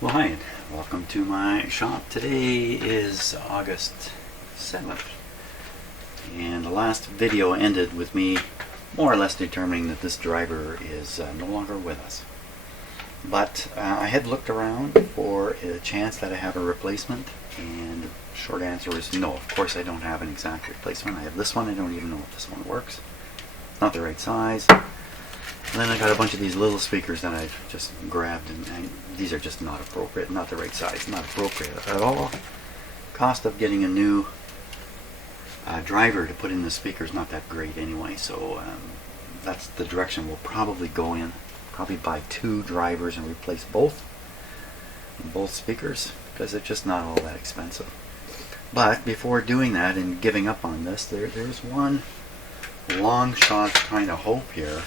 Well, hi, and welcome to my shop. Today is August 7th, and the last video ended with me more or less determining that this driver is no longer with us. But I had looked around for a chance that I have a replacement, and the short answer is no. Of course I don't have an exact replacement. I have this one. I don't even know if this one works. It's not the right size. And then I got a bunch of these little speakers that I've just grabbed, and these are just not appropriate, not the right size, not appropriate at all. Cost of getting a new driver to put in the speaker is not that great anyway, so that's the direction we'll probably go in. Probably buy two drivers and replace both speakers, because they're just not all that expensive. But before doing that and giving up on this, there's one long shot kind of hope here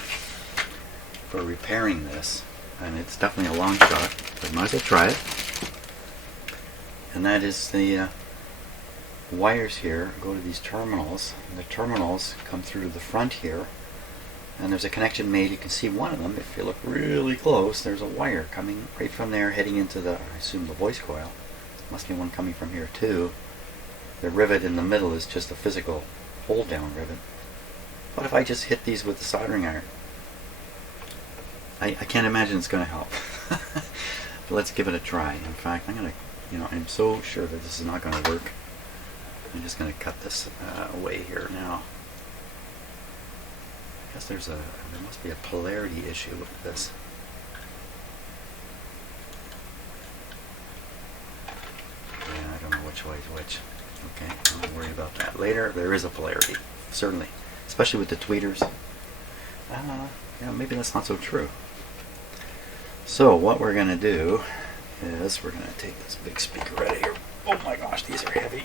for repairing this, and it's definitely a long shot, but might as well try it. And that is the wires here go to these terminals, and the terminals come through the front here, and there's a connection made. You can see one of them if you look really close. There's a wire coming right from there heading into the, I assume, the voice coil. Must be one coming from here too. The rivet in the middle is just a physical hold down rivet. What if I just hit these with the soldering iron? I can't imagine it's going to help. But let's give it a try. In fact, I'm so sure that this is not going to work. I'm just going to cut this away here now. I guess there must be a polarity issue with this. Yeah, I don't know which way is which. Okay, don't worry about that later. There is a polarity, certainly, especially with the tweeters. Maybe that's not so true. So what we're going to do is we're going to take this big speaker right here. Oh my gosh, these are heavy.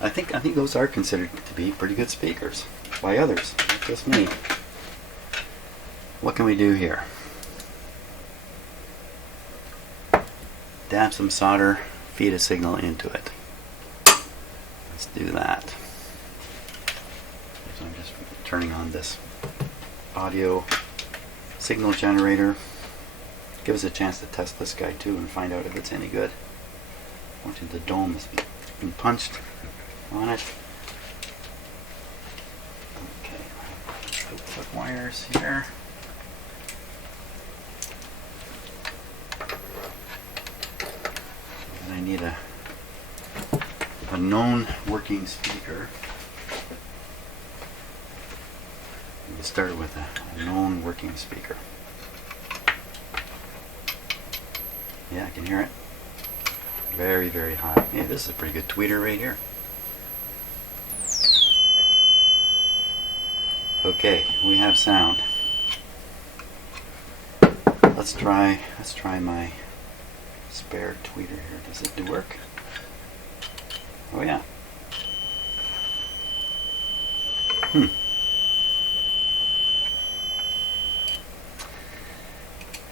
I think those are considered to be pretty good speakers by others, not just me. What can we do here? Dab some solder, feed a signal into it. Let's do that. So I'm just turning on this audio signal generator. Give us a chance to test this guy too and find out if it's any good. Watching the dome has been punched on it. Okay, output wires here. And I need a known working speaker. We'll start with a known working speaker. Yeah, I can hear it. Very, very high. Yeah, this is a pretty good tweeter right here. Okay, we have sound. Let's try my spare tweeter here. Does it work? Oh yeah.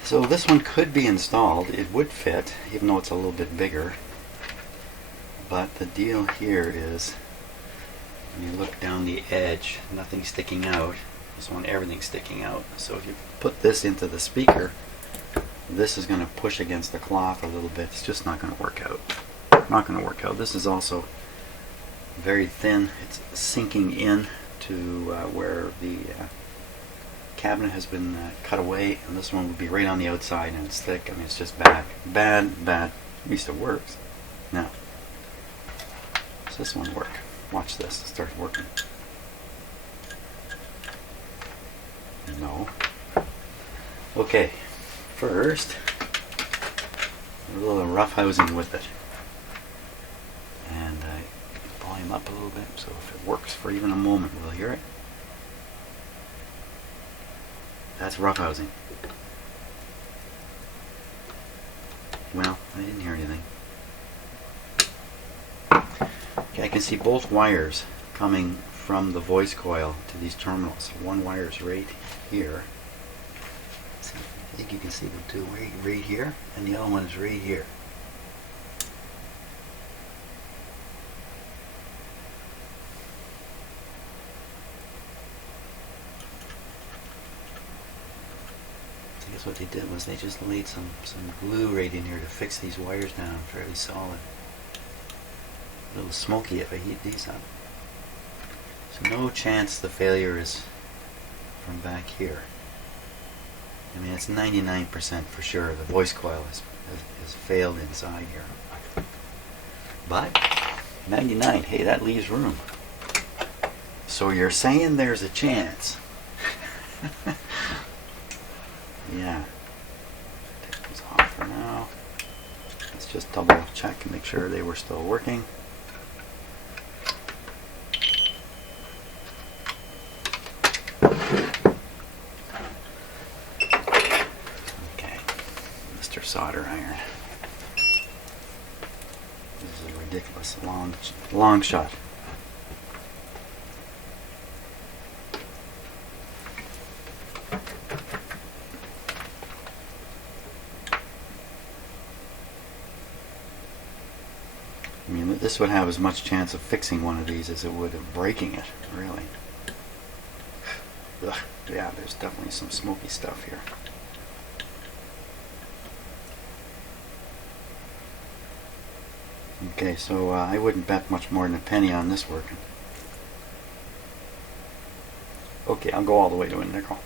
So this one could be installed. It would fit, even though it's a little bit bigger. But the deal here is, when you look down the edge, nothing's sticking out. This one, everything's sticking out. So if you put this into the speaker, this is going to push against the cloth a little bit. It's just not going to work out. Not going to work out. This is also very thin. It's sinking in to where the cabinet has been cut away, and this one would be right on the outside, and it's thick. I mean, it's just bad. At least it works. Now, does this one work? Watch this. It starts working. No. Okay. First, a little rough housing with it, and volume up a little bit, so if it works for even a moment, we'll hear it. That's rough housing. Well, I didn't hear anything. Okay, I can see both wires coming from the voice coil to these terminals. One wire is right here. I think you can see them too, right here, and the other one is right here. guess what they did was they just laid some glue right in here to fix these wires down fairly solid. A little smoky if I heat these up. So no chance the failure is from back here. I mean, it's 99% for sure the voice coil has failed inside here. But 99, hey, that leaves room. So you're saying there's a chance. Yeah. Take those off for now. Let's just double check and make sure they were still working. Okay. Mr. Solder Iron. This is a ridiculous long shot. I mean, this would have as much chance of fixing one of these as it would of breaking it, really. Ugh, yeah, there's definitely some smoky stuff here. Okay, so I wouldn't bet much more than a penny on this working. Okay, I'll go all the way to a nickel.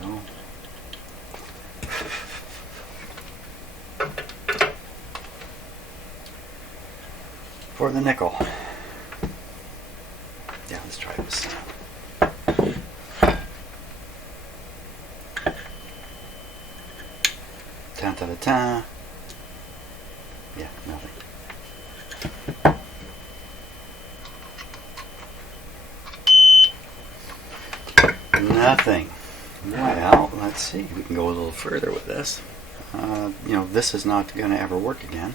There we go. For the nickel. Yeah, let's try this. Ta-ta-ta-ta. Yeah, nothing. Nothing. Well, let's see. We can go a little further with this. You know, this is not going to ever work again.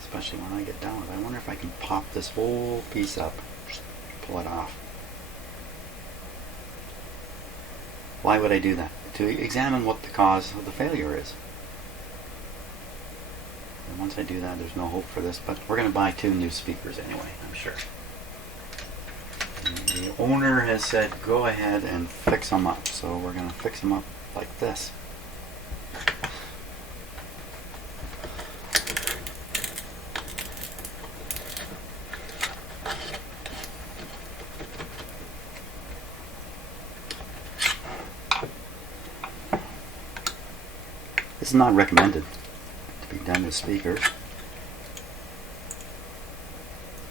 Especially when I get done with it. I wonder if I can pop this whole piece up, pull it off. Why would I do that? To examine what the cause of the failure is. And once I do that, there's no hope for this, but we're going to buy 2 new speakers anyway, I'm sure. And the owner has said go ahead and fix them up, so we're going to fix them up like this. This is not recommended to be done with speakers.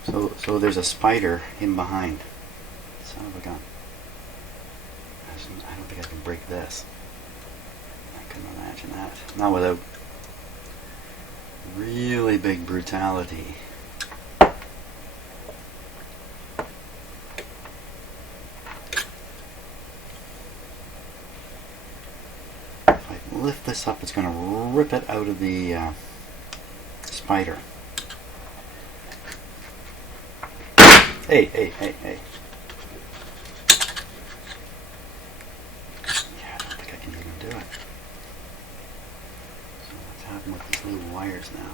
So there's a spider in behind. Son of a gun. I don't think I can break this. I couldn't imagine that. Not without really big brutality. Lift this up, it's going to rip it out of the spider. Hey. Yeah, I don't think I can even do it. So what's happening with these little wires now?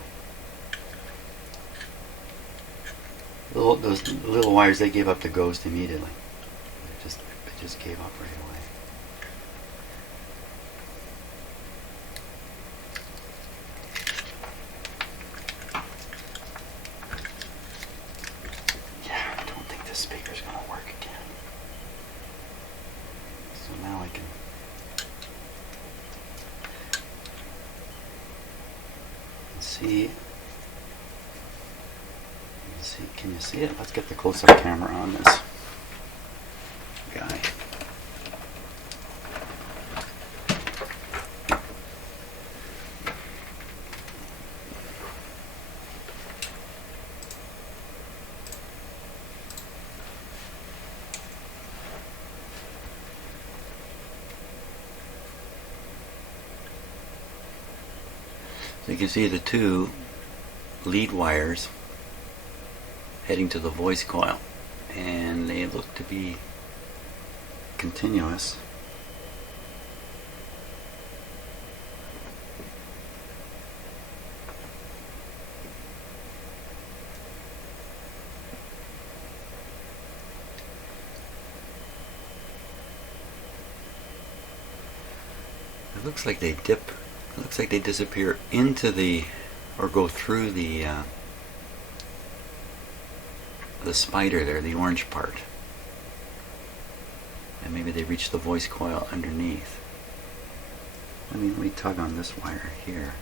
Those little wires, they gave up the ghost immediately. They just gave up right away. Speaker's going to work again. So now I can see. Can you see it? Let's get the close-up camera on this guy. So you can see the 2 lead wires heading to the voice coil, and they look to be continuous. looks like they dip. It looks like they disappear into the, or go through the spider there, the orange part. And maybe they reach the voice coil underneath. Let me tug on this wire here.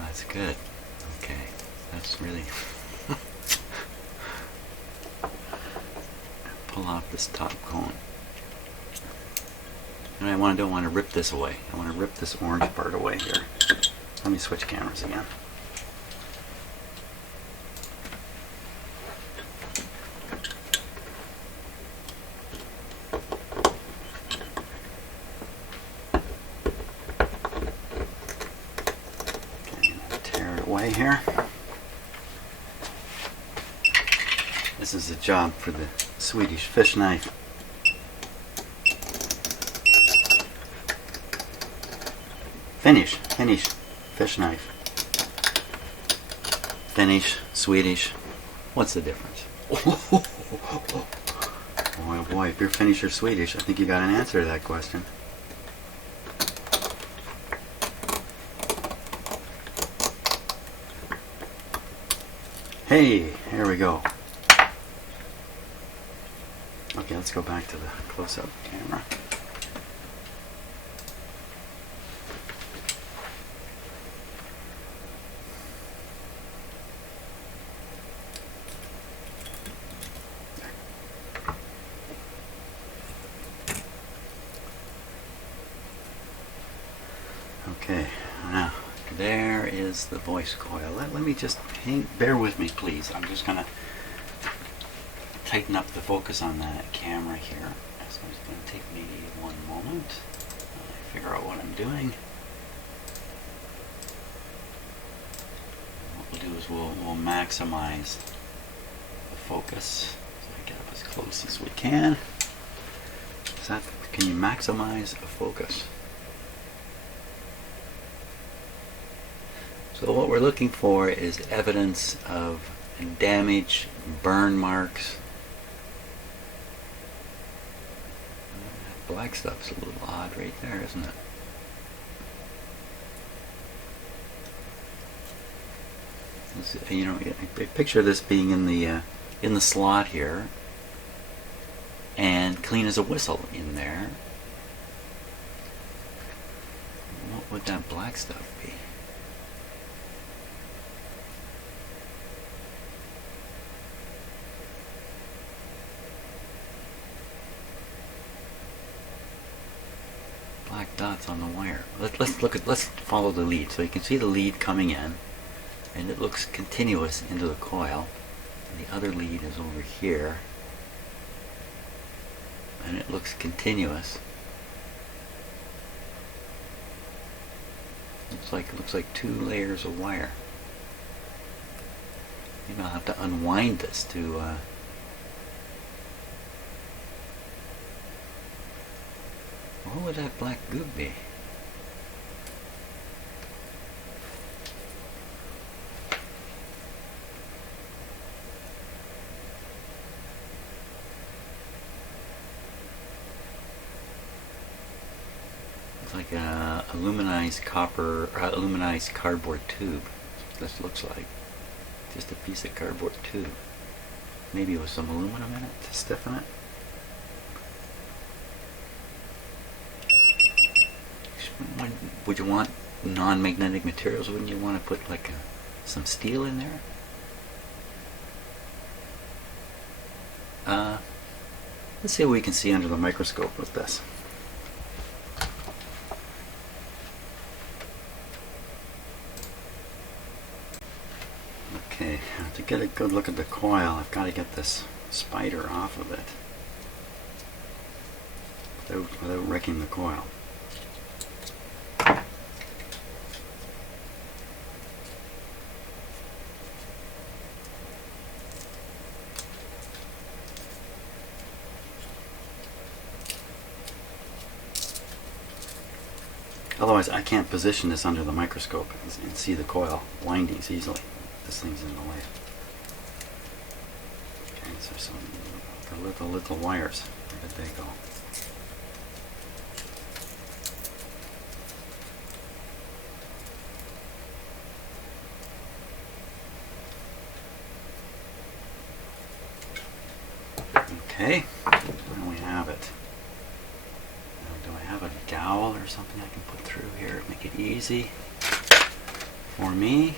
That's good. Okay, that's really pull off this top cone. And I don't want to rip this away. I want to rip this orange part away here. Let me switch cameras again. Away here. This is a job for the Swedish fish knife. Finnish fish knife. Finnish, Swedish. What's the difference? Oh boy, if you're Finnish or Swedish, I think you got an answer to that question. Hey, here we go. Okay, let's go back to the close-up camera. Okay, now there is the voice coil. Let me just bear with me, please. I'm just gonna tighten up the focus on that camera here. So it's gonna take me one moment. I figure out what I'm doing. What we'll do is we'll maximize the focus. So I get up as close as we can. Can you maximize a focus? So what we're looking for is evidence of damage, burn marks. That black stuff's a little odd right there, isn't it? You know, I picture this being in the slot here, and clean as a whistle in there. What would that black stuff be? Black dots on the wire. Let's follow the lead. So you can see the lead coming in, and it looks continuous into the coil. And the other lead is over here, and it looks continuous. Looks like 2 layers of wire. Maybe I'll have to unwind this to what would that black goo be? It's like a aluminized aluminized cardboard tube. That's what this looks like. Just a piece of cardboard tube. Maybe with some aluminum in it to stiffen it. Would you want non-magnetic materials? Wouldn't you want to put like some steel in there? Let's see what we can see under the microscope with this. Okay, to get a good look at the coil, I've got to get this spider off of it without wrecking the coil. Otherwise, I can't position this under the microscope and see the coil windings easily. This thing's in the way. Okay, so some little wires. Where did they go? Okay, there we have it. Now, do I have a dowel or something I can put through here to make it easy for me?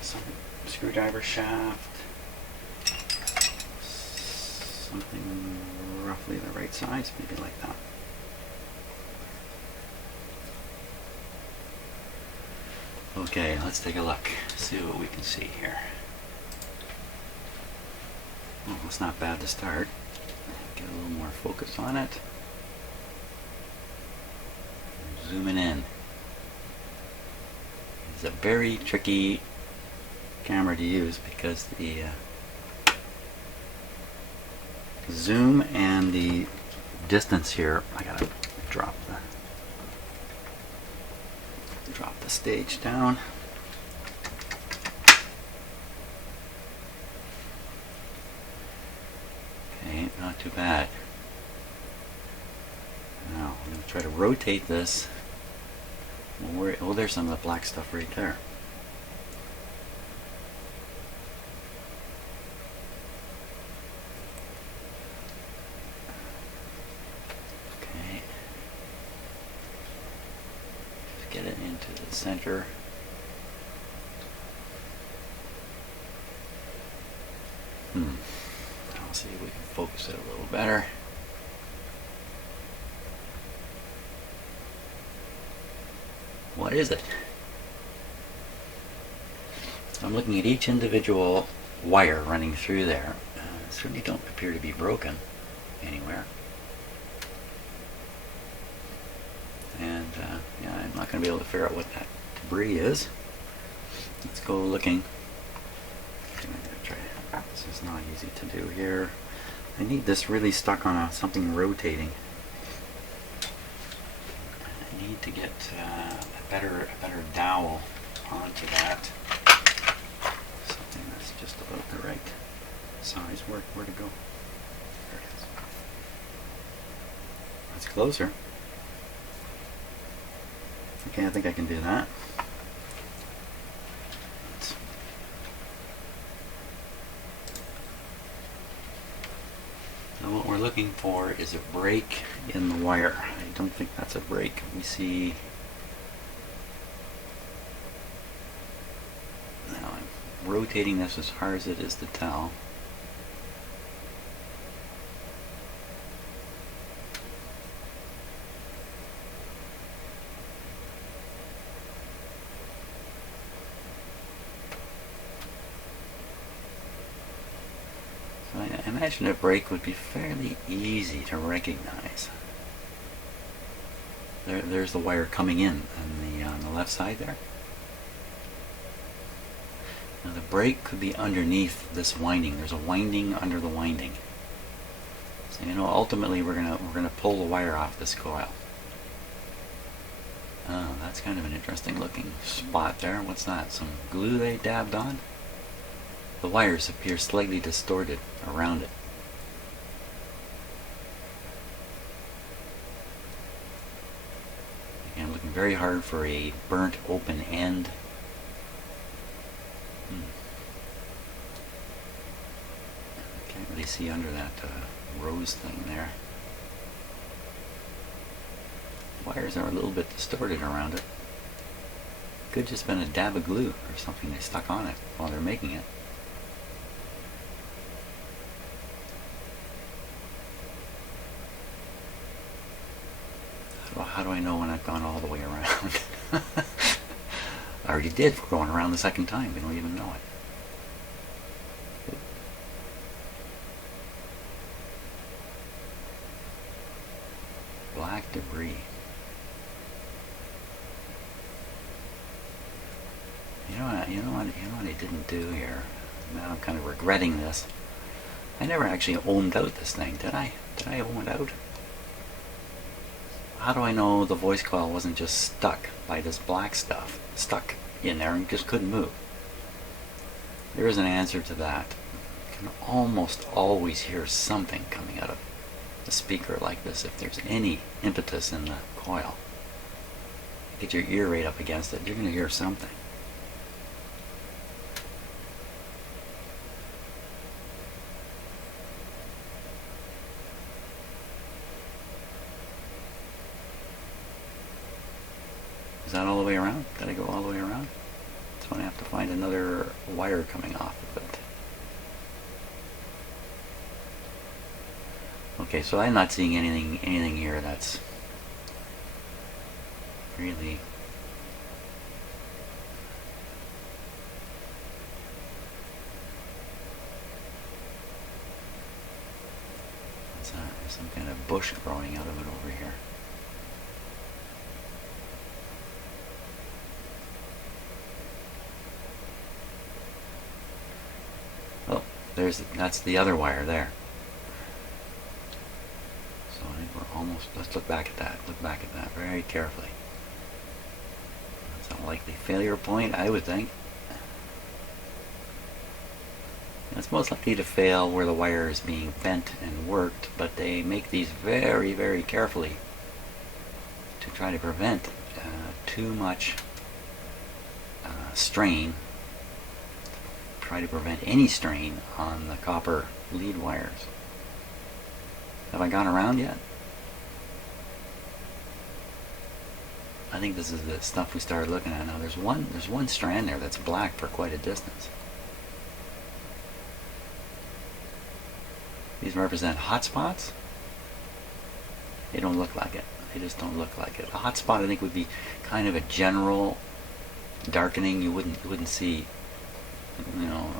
Some screwdriver shaft. Something roughly the right size, maybe like that. Okay, let's take a look, see what we can see here. Well, it's not bad to start. Get a little more focus on it. Zooming in. It's a very tricky camera to use because the zoom and the distance here. I gotta drop the stage down. Okay, not too bad. Now I'm going to try to rotate this. Oh, there's some of the black stuff right there. Okay. Just get it into the center. I'll see if we can focus it a little better. What is it? So I'm looking at each individual wire running through there. Certainly don't appear to be broken anywhere. And yeah, I'm not going to be able to figure out what that debris is. Let's go looking. This is not easy to do here. I need this really stuck on something rotating. I need to get a better dowel onto that. Something that's just about the right size. Where to go? There it is. That's closer. Okay, I think I can do that. So what we're looking for is a break in the wire. I don't think that's a break. We see. Now I'm rotating this as hard as it is to tell. I imagine a break would be fairly easy to recognize. There's the wire coming in on the left side there. Now the break could be underneath this winding. There's a winding under the winding. So ultimately we're gonna pull the wire off this coil. Oh, that's kind of an interesting looking spot there. What's that? Some glue they dabbed on? The wires appear slightly distorted around it. Again, I'm looking very hard for a burnt open end. Can't really see under that rose thing there. Wires are a little bit distorted around it. Could just been a dab of glue or something they stuck on it while they're making it. How do I know when I've gone all the way around? I already did. We're going around the second time. We don't even know it. Black debris. You know what I didn't do here? Now I'm kind of regretting this. I never actually ohmed out this thing, did I? Did I ohm it out? how do I know the voice coil wasn't just stuck by this black stuff, stuck in there and just couldn't move? There is an answer to that. You can almost always hear something coming out of a speaker like this if there's any impetus in the coil. Get your ear right up against it, you're going to hear something. Is that all the way around? Did I go all the way around? So I'm going to have to find another wire coming off of it. Okay, so I'm not seeing anything here that's really there's some kind of bush growing out of it over here. Oh, that's the other wire there. So I think we're almost, let's look back at that. Look back at that very carefully. That's a likely failure point, I would think. It's most likely to fail where the wire is being bent and worked, but they make these very, very carefully to try to prevent too much strain, try to prevent any strain on the copper lead wires. Have I gone around yet? I think this is the stuff we started looking at now. There's one strand there that's black for quite a distance. These represent hot spots. They don't look like it. They just don't look like it. A hot spot, I think, would be kind of a general darkening. You wouldn't see, you know.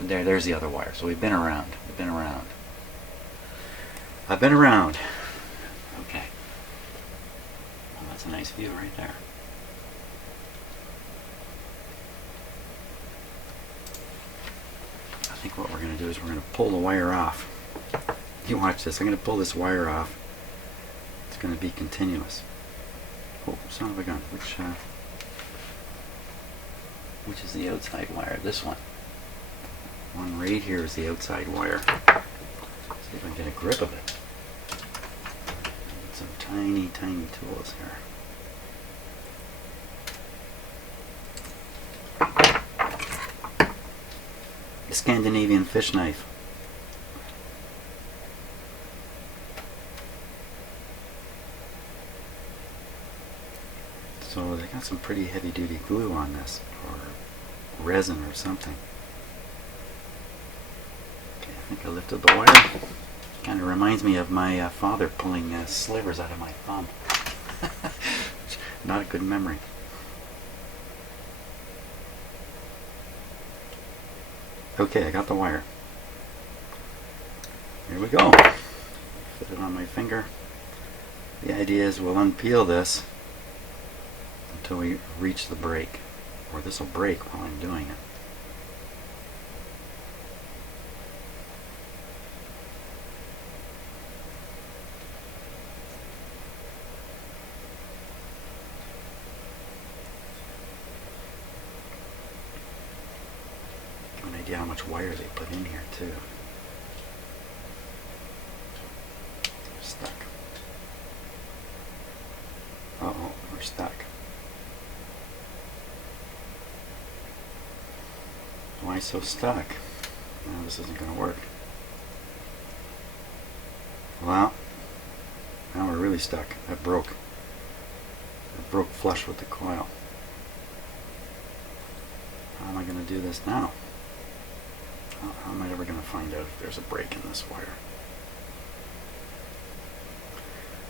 There's the other wire. So we've been around. We've been around. I've been around. Okay. Well, that's a nice view right there. I think what we're going to do is we're going to pull the wire off. You watch this. I'm going to pull this wire off. It's going to be continuous. Oh, son of a gun. Which is the outside wire? This one. One right here is the outside wire. See if I can get a grip of it. Get some tiny, tiny tools here. The Scandinavian fish knife. So they got some pretty heavy duty glue on this, or resin or something. Okay, I think I lifted the wire. Kind of reminds me of my father pulling slivers out of my thumb. Not a good memory. Okay, I got the wire. Here we go. Fit it on my finger. The idea is we'll unpeel this until we reach the break, or this will break while I'm doing it. Give an idea how much wire they put in here too. We're stuck. Uh-oh, we're stuck. Why so stuck? No, this isn't going to work. Well, now we're really stuck. That broke. It broke flush with the coil. How am I going to do this now? How am I ever going to find out if there's a break in this wire?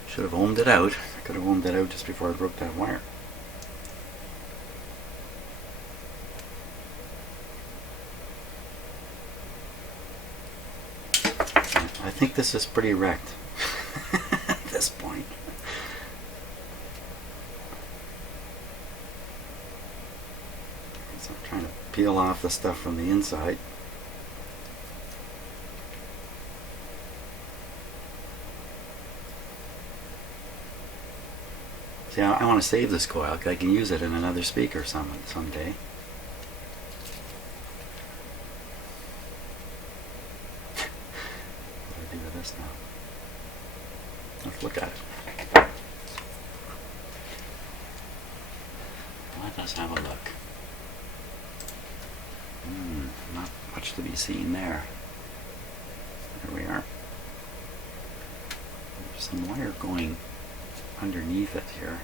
Should have ohmed it out. I could have ohmed it out just before I broke that wire. I think this is pretty wrecked at this point. So I'm trying to peel off the stuff from the inside. See, I want to save this coil. I can use it in another speaker someday. What do I do with this now? Let's look at it. Let us have a look. Not much to be seen there. There we are. There's some wire going underneath it here.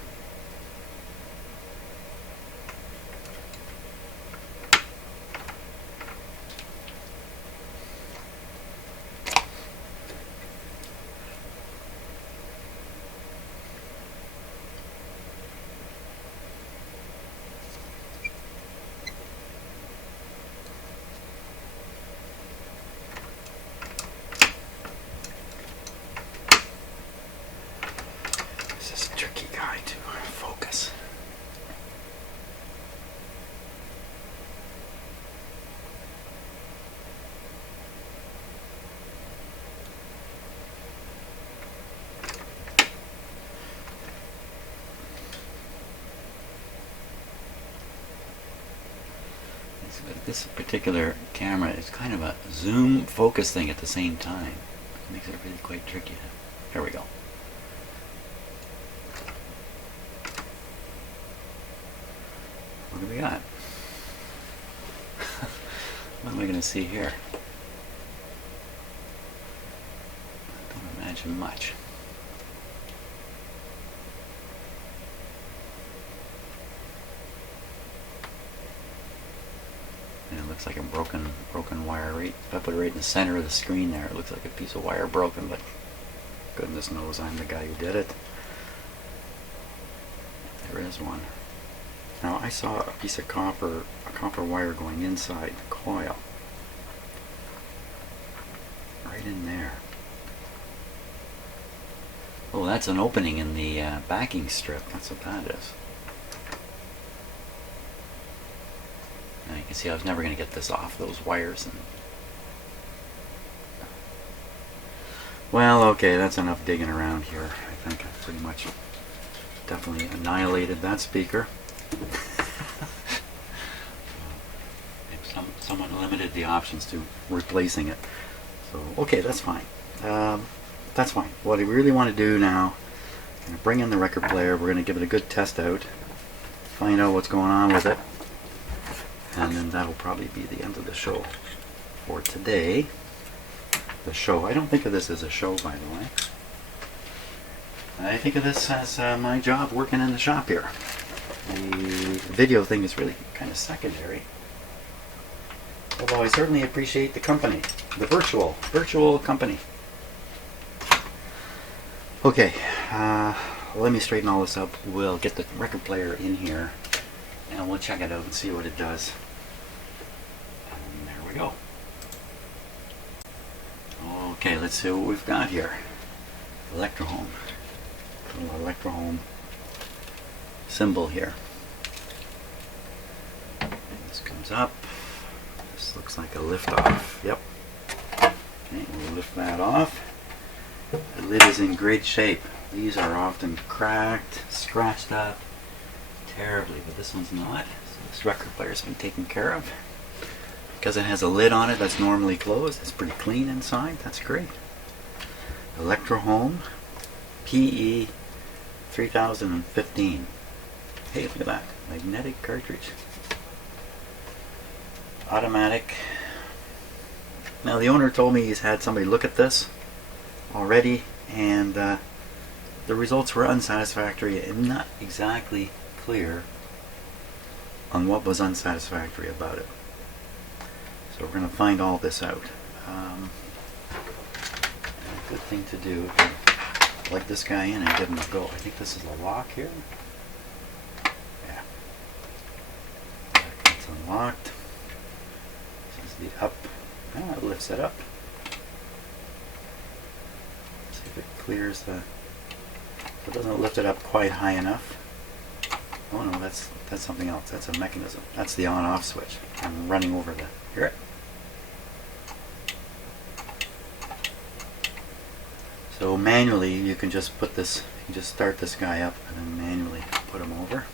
This particular camera is kind of a zoom focus thing at the same time. It makes it really quite tricky. There we go. What do we got? What am I going to see here? I don't imagine much. It looks like a broken wire. Right, if I put it right in the center of the screen there, it looks like a piece of wire broken, but goodness knows I'm the guy who did it. There is one. Now I saw a piece of copper wire going inside the coil. Right in there. Oh, that's an opening in the backing strip. That's what that is. Now you can see I was never going to get this off those wires. Well, okay, that's enough digging around here. I think I've pretty much definitely annihilated that speaker. Somewhat limited the options to replacing it. So, okay, that's fine. That's fine. What I really want to do now, I'm going to bring in the record player. We're going to give it a good test out, find out what's going on with it. And then that'll probably be the end of the show for today. The show. I don't think of this as a show, by the way. I think of this as my job working in the shop here. The video thing is really kind of secondary. Although I certainly appreciate the company. The virtual company. Okay. Let me straighten all this up. We'll get the record player in here. And we'll check it out and see what it does. And there we go. Okay, let's see what we've got here. Electrohome. Little Electrohome symbol here. And this comes up. This looks like a lift off. Yep. Okay, we'll lift that off. The lid is in great shape. These are often cracked, scratched up terribly, but this one's not. So this record player's been taken care of. Because it has a lid on it that's normally closed, it's pretty clean inside. That's great. Electrohome PE 3015. Hey, look at that. Magnetic cartridge. Automatic. Now the owner told me he's had somebody look at this already, and the results were unsatisfactory and not exactly clear on what was unsatisfactory about it. So we're going to find all this out. A good thing to do is plug this guy in and give him a go. I think this is a lock here. Yeah. It's unlocked. This is the up. It lifts it up. See if it clears the... It doesn't lift it up quite high enough. Oh no, that's something else. That's a mechanism. That's the on-off switch. I'm running over the... Hear it? So manually you can just put this You just start this guy up and then manually put him over.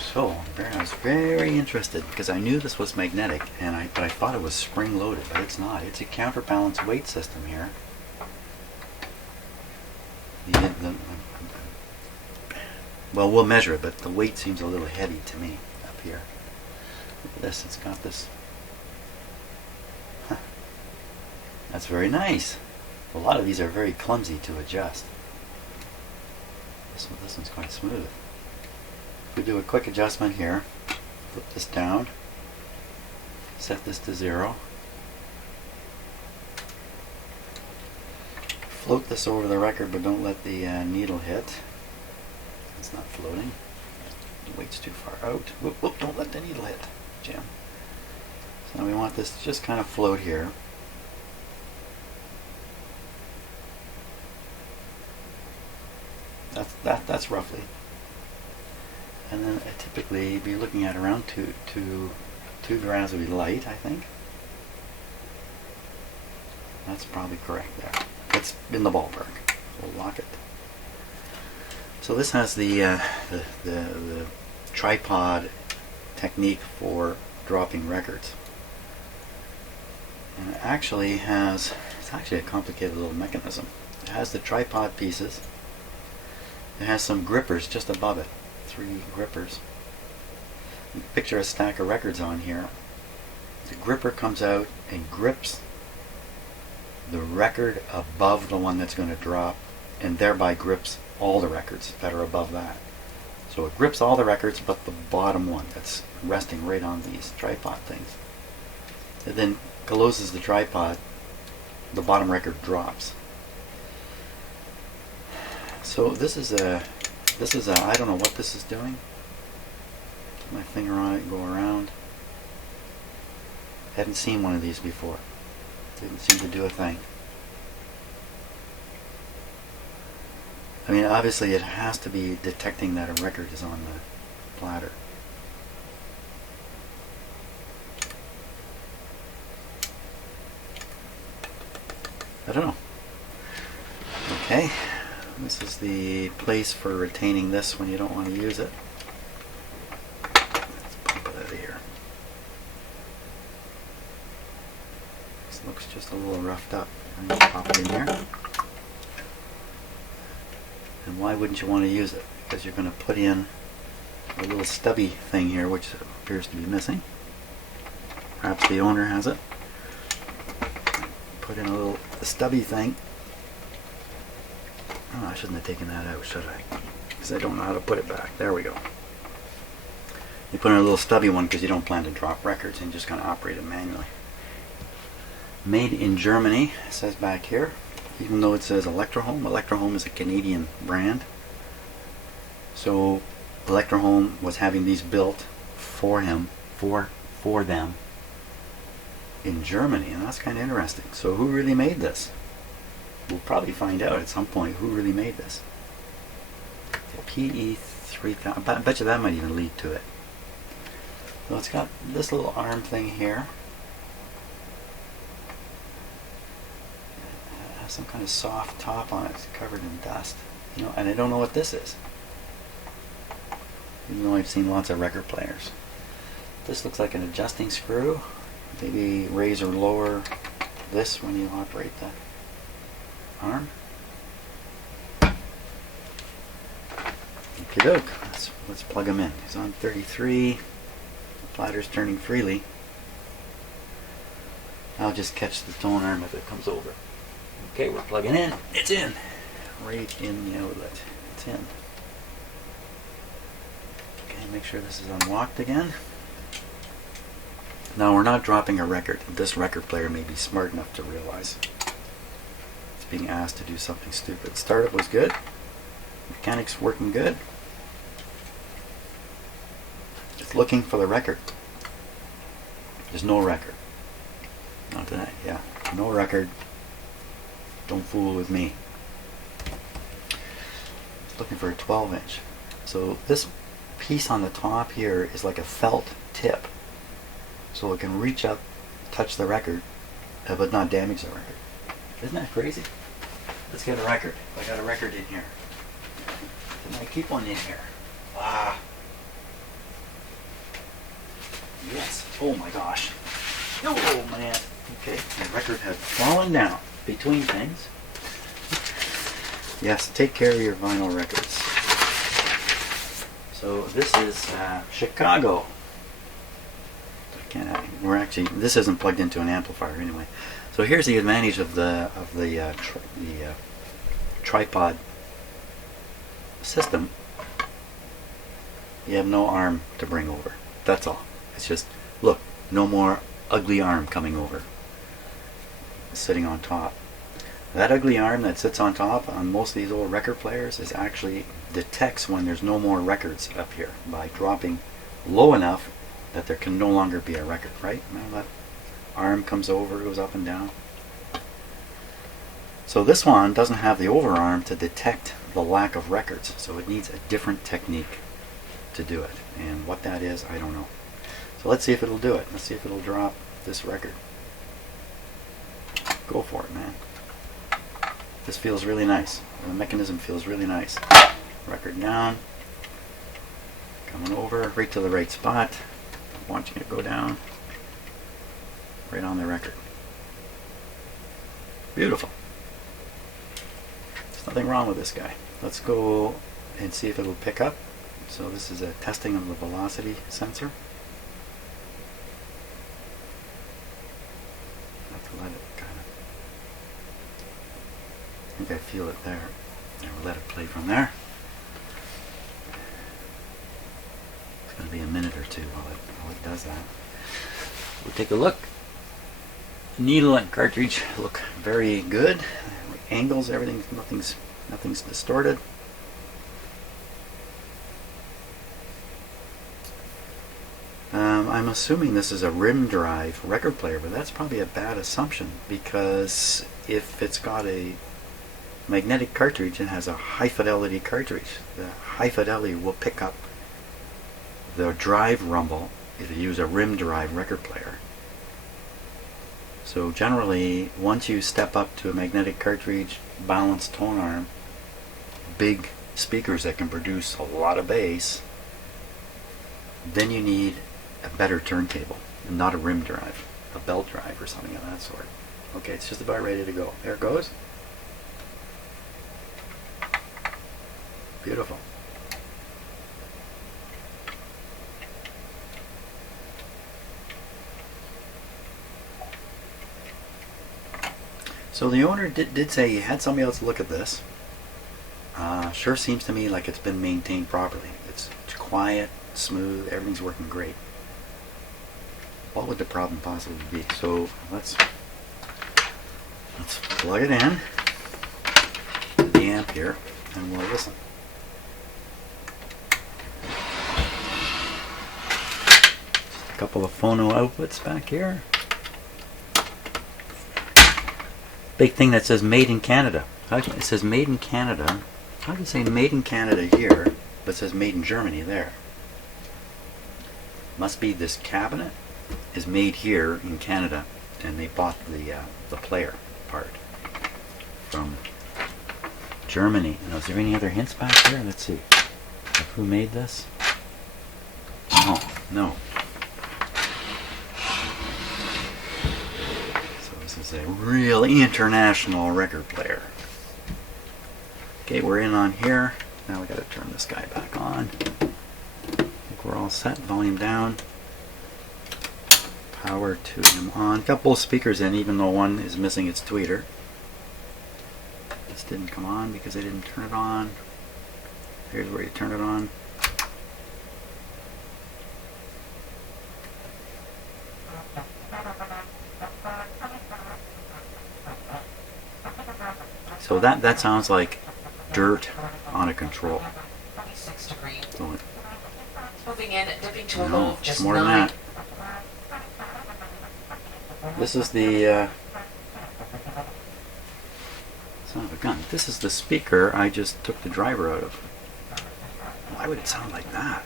So I was very interested because I knew this was magnetic, but I thought it was spring-loaded, but it's not. It's a counterbalance weight system here. Well, we'll measure it, but the weight seems a little heavy to me up here. Look at this, it's got this. Huh. That's very nice. A lot of these are very clumsy to adjust. This one's quite smooth. We do a quick adjustment here. Flip this down. Set this to 0. Float this over the record, but don't let the needle hit. It's not floating. The weight's too far out. Whoop, whoop, don't let the needle hit, Jim. So we want this to just kind of float here. That's roughly. And then I typically be looking at around 2 grams would be light, I think. That's probably correct there. It's in the ballpark. We'll lock it. So this has the tripod technique for dropping records. And it actually it's actually a complicated little mechanism. It has the tripod pieces. It has some grippers just above it. 3 grippers. Picture a stack of records on here. The gripper comes out and grips the record above the one that's going to drop, and thereby grips all the records that are above that. So it grips all the records but the bottom one that's resting right on these tripod things. It then closes the tripod, the bottom record drops. So this is a I don't know what this is doing. Put my finger on it, go around. Hadn't seen one of these before. Didn't seem to do a thing. I mean, obviously it has to be detecting that a record is on the platter. I don't know. Okay. This is the place for retaining this when you don't want to use it. Let's pump it out of here. This looks just a little roughed up. I'm going to pop it in there. And why wouldn't you want to use it? Because you're going to put in a little stubby thing here, which appears to be missing. Perhaps the owner has it. Put in a little stubby thing. Oh, I shouldn't have taken that out, should I? Because I don't know how to put it back. There we go. You put in a little stubby one because you don't plan to drop records and just kind of operate it manually. Made in Germany, it says back here. Even though it says Electrohome, Electrohome is a Canadian brand. So Electrohome was having these built for them in Germany, and that's kind of interesting. So who really made this? We'll probably find out at some point who really made this. The PE3000. I bet you that might even lead to it. So it's got this little arm thing here. It has some kind of soft top on it. It's covered in dust. You know, and I don't know what this is. Even though I've seen lots of record players. This looks like an adjusting screw. Maybe raise or lower this when you operate the arm. Okie doke. Let's plug him in. He's on 33. The platter's turning freely. I'll just catch the tone arm if it comes over. Okay, we're plugging in. It's in. Right in the outlet. It's in. Okay, make sure this is unlocked again. Now we're not dropping a record. This record player may be smart enough to realize it's being asked to do something stupid. Startup was good. Mechanics working good. It's looking for the record. There's no record. Not that, yeah. No record. Don't fool with me. It's looking for a 12-inch. So this piece on the top here is like a felt tip. So it can reach up, touch the record, but not damage the record. Isn't that crazy? Let's get a record. I got a record in here. Didn't I keep one in here? Ah. Yes. Oh my gosh. Oh man. Okay, the record had fallen down between things. Yes, take care of your vinyl records. So this is Chicago. We're actually, this isn't plugged into an amplifier anyway. So here's the advantage of the tripod system. You have no arm to bring over. That's all. It's just, look, no more ugly arm coming over, sitting on top. That ugly arm that sits on top on most of these old record players is actually detects when there's no more records up here by dropping low enough that there can no longer be a record, right? Now that arm comes over, goes up and down. So this one doesn't have the overarm to detect the lack of records, so it needs a different technique to do it. And what that is, I don't know. So let's see if it'll do it. Let's see if it'll drop this record. Go for it, man. This feels really nice. The mechanism feels really nice. Record down. Coming over right to the right spot. Watching it go down. Right on the record. Beautiful. There's nothing wrong with this guy. Let's go and see if it'll pick up. So this is a testing of the velocity sensor. Let it kind of, I think I feel it there. And we'll let it play from there. It's going to be a minute or two while it does that. We'll take a look. Needle and cartridge look very good. Angles, everything, nothing's distorted. I'm assuming this is a rim drive record player, but that's probably a bad assumption, because if it's got a magnetic cartridge and has a high fidelity cartridge, the high fidelity will pick up the drive rumble if you use a rim drive record player. So generally, once you step up to a magnetic cartridge, balanced tone arm, big speakers that can produce a lot of bass, then you need a better turntable, and not a rim drive, a belt drive or something of that sort. Okay, it's just about ready to go. There it goes. Beautiful. So the owner did say he had somebody else look at this. Sure seems to me like it's been maintained properly. It's quiet, smooth, everything's working great. What would the problem possibly be? So let's plug it in to the amp here and we'll listen. A couple of phono outputs back here. Big thing that says made in Canada. It says made in Canada. How do you say made in Canada here, but it says made in Germany there? Must be this cabinet is made here in Canada, and they bought the player part from Germany. Now, is there any other hints back here? Let's see. Of who made this? Oh, no. So this is a real international record player. Okay, we're in on here. Now we got to turn this guy back on. I think we're all set. Volume down. Power to him on. Got both speakers in, even though one is missing its tweeter. This didn't come on because I didn't turn it on. Here's where you turn it on. So that sounds like dirt on a control. 26 degrees. So Moving in, dipping to a no, low of it's just more 9. than that. This is the son of a gun. This is the speaker I just took the driver out of. Why would it sound like that?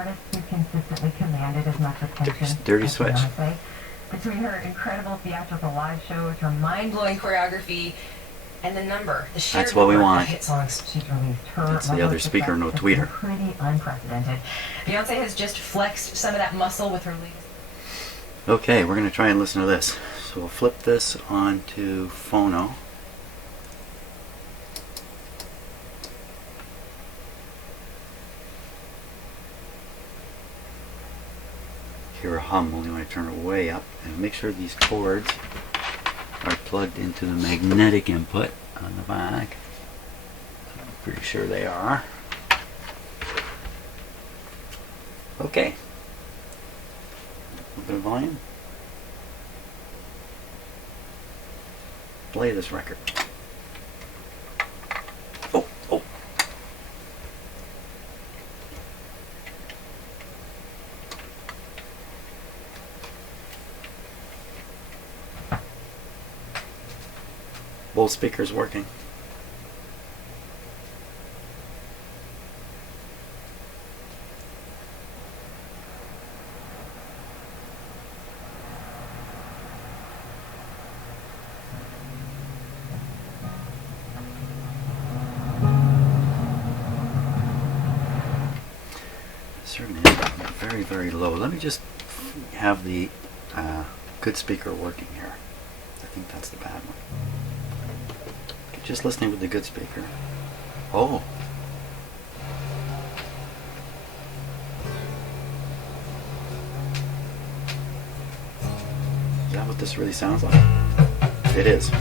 artist who consistently commanded as much attention Dirty as Switch. Beyonce. Between her incredible theatrical live shows, her mind-blowing choreography, and the sheer That's what we number want. of hit songs she's released, her That's the level other of speaker, no success has been tweeter. pretty unprecedented. Beyonce has just flexed some of that muscle with her latest. Okay, we're going to try and listen to this. So we'll flip this onto phono. Hear a hum only when I turn it way up, and make sure these cords are plugged into the magnetic input on the back. I'm pretty sure they are. Okay. A little bit of volume. Play this record. Oh, oh. Both speakers working. Certainly very, very low. Let me just have the good speaker working here. I think that's the bad one. Just listening with the good speaker. Oh. Is that what this really sounds like? It is.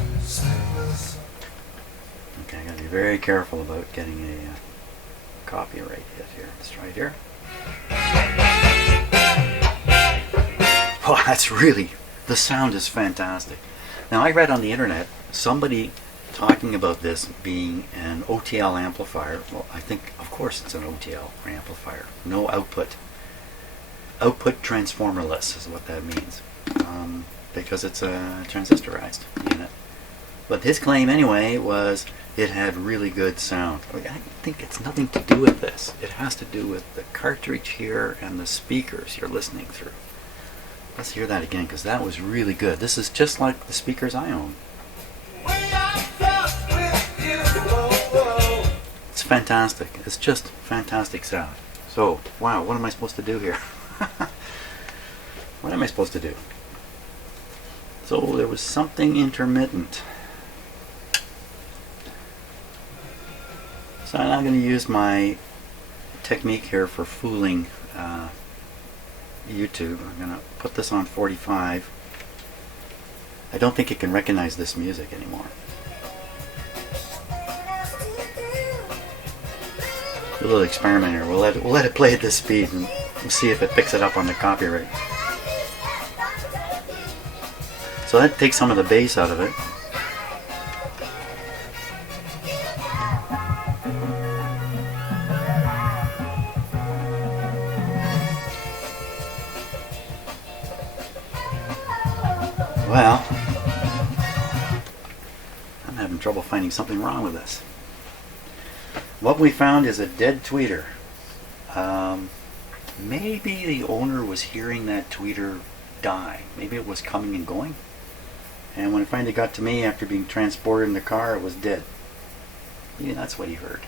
Okay, I gotta be very careful about getting a copyright hit here. Let's try it here. Oh, that's really, the sound is fantastic. Now, I read on the internet somebody talking about this being an OTL amplifier. Well, I think, of course, it's an OTL amplifier. No output. Output transformerless is what that means. Because it's a transistorized unit. But his claim, anyway, was it had really good sound. I think it's nothing to do with this. It has to do with the cartridge here and the speakers you're listening through. Let's hear that again, because that was really good. This is just like the speakers I own. It's fantastic. It's just fantastic sound. So, wow, what am I supposed to do here? What am I supposed to do? So there was something intermittent. So I'm going to use my technique here for fooling YouTube. I'm going to put this on 45. I don't think it can recognize this music anymore. A little experiment here. We'll let it play at this speed and we'll see if it picks it up on the copyright. So that takes some of the bass out of it. Well, I'm having trouble finding something wrong with this. What we found is a dead tweeter. Maybe the owner was hearing that tweeter die. Maybe it was coming and going. And when it finally got to me after being transported in the car, it was dead. Maybe that's what he heard.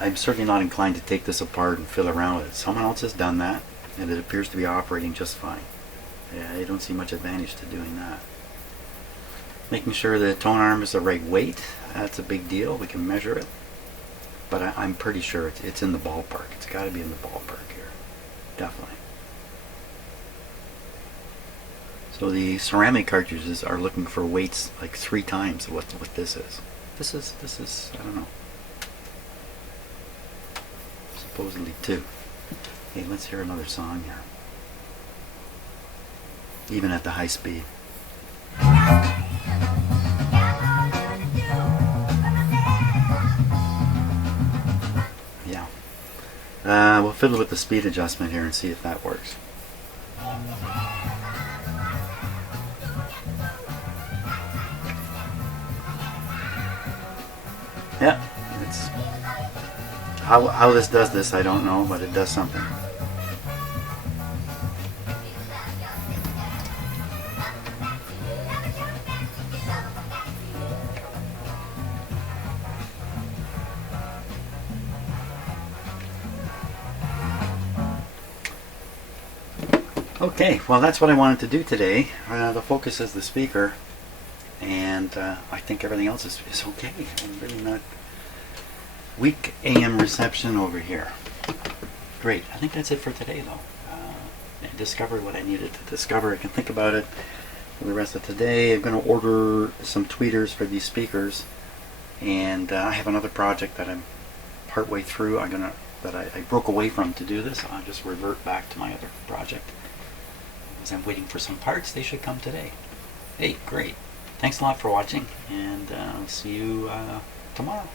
I'm certainly not inclined to take this apart and fiddle around with it. Someone else has done that, and it appears to be operating just fine. Yeah, I don't see much advantage to doing that. Making sure the tone arm is the right weight, that's a big deal. We can measure it. But I'm pretty sure it's in the ballpark. It's got to be in the ballpark here. Definitely. So the ceramic cartridges are looking for weights like 3 times what this is. This is I don't know. Supposedly 2. Okay, let's hear another song here. Even at the high speed. Yeah. We'll fiddle with the speed adjustment here and see if that works. Yeah, it's How this does this, I don't know, but it does something. Okay, well that's what I wanted to do today. The focus is the speaker, and I think everything else is okay. I'm really not... Weak AM reception over here. Great, I think that's it for today though. I discovered what I needed to discover. I can think about it for the rest of today. I'm going to order some tweeters for these speakers, and I have another project that I'm partway through. That I broke away from to do this. I'll just revert back to my other project. As I'm waiting for some parts, they should come today. Hey, great. Thanks a lot for watching, and I'll see you tomorrow.